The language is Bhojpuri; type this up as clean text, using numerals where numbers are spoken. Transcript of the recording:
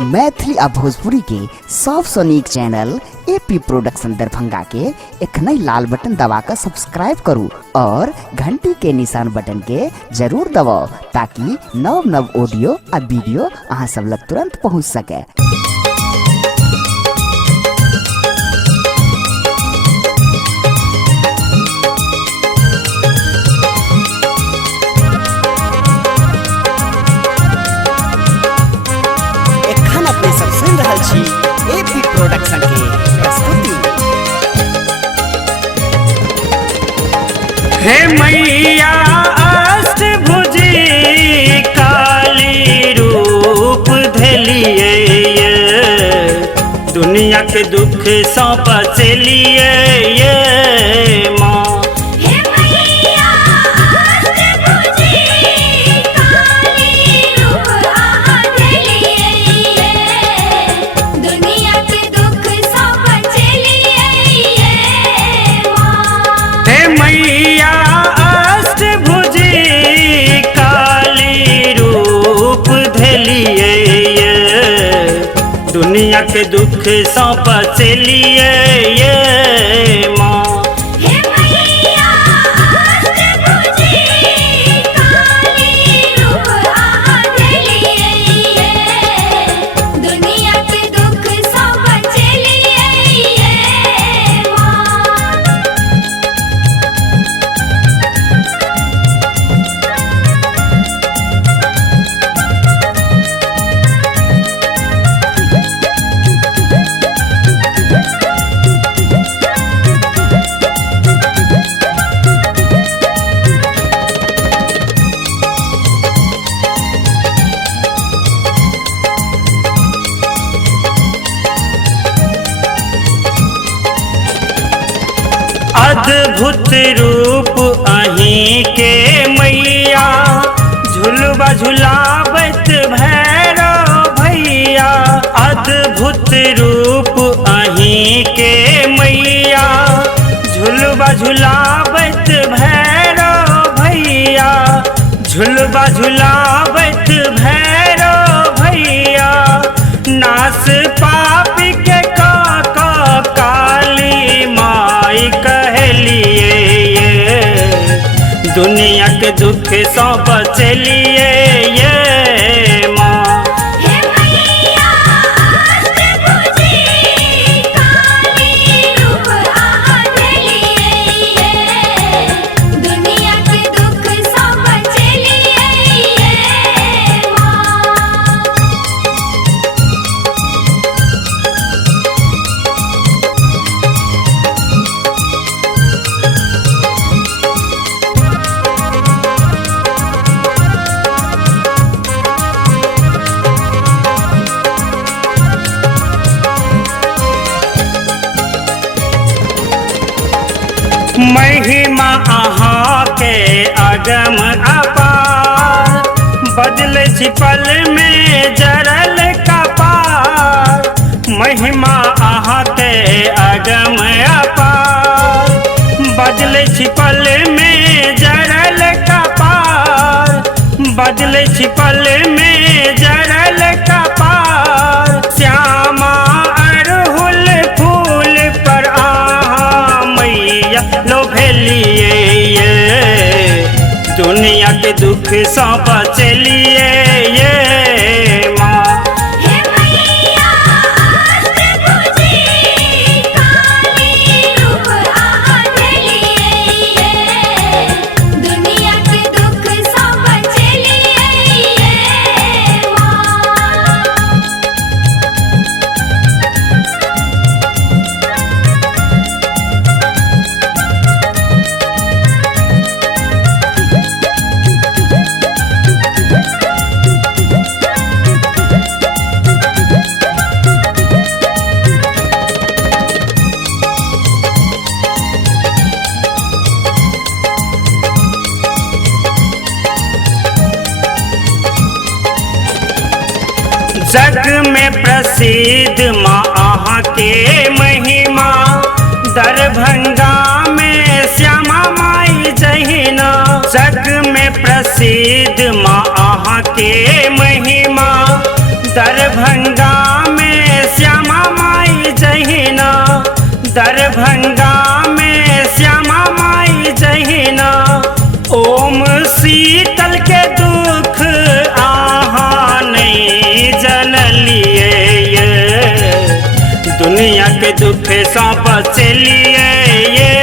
मैथिली आ भोजपुरी के सबसे नीक चैनल एपी प्रोडक्शन दरभंगा के एखने लाल बटन दबाकर सब्सक्राइब करू और घंटी के निशान बटन के जरूर दबाओ ताकि नव नव ऑडियो आ वीडियो अहाँ सब लग तुरंत पहुँच सके। एपी प्रोडक्शन के प्रस्तुति। हे मैया अष्टभुजी काली रूप धलिए दुनिया के दुख सौंप चलिए माँ। दुनिया के दुख सौंप चलिए माँ। अद्भुत रूप अहीं के मैया झुलवा झुलावत भैरव भैया। अद्भुत रूप अहीं के मैया झुलवा झुलावत भैरव भैया। झुलवा झुलावत भैरव भैया नास पापी के काली माई कहलिए दुनिया के दुख सौंप चलिए माँ। महिमा अहाँ के अगम अपार बदल छिपल में जरल कपार। महिमा अहाँ के अगम अपार बदल छिपल में जरल कपार। बदल छिपल में जरल कपार। श्यामा अड़हुल फूल पर आहा मैया लोभलिए दुनिया के दुख सौंप चलिए माँ। जग में प्रसिद्ध माँ अहाँ के महिमा दरभंगा में श्यामा माई जहिना। जग में प्रसिद्ध माँ अहाँ के महिमा दरभंगा में श्यामा माई जहिना, दरभंगा में श्यामा माई जहिना। ओम शीतल के दुख आहा नहीं जनलिए, ये दुनिया के दुख से बचलिए ये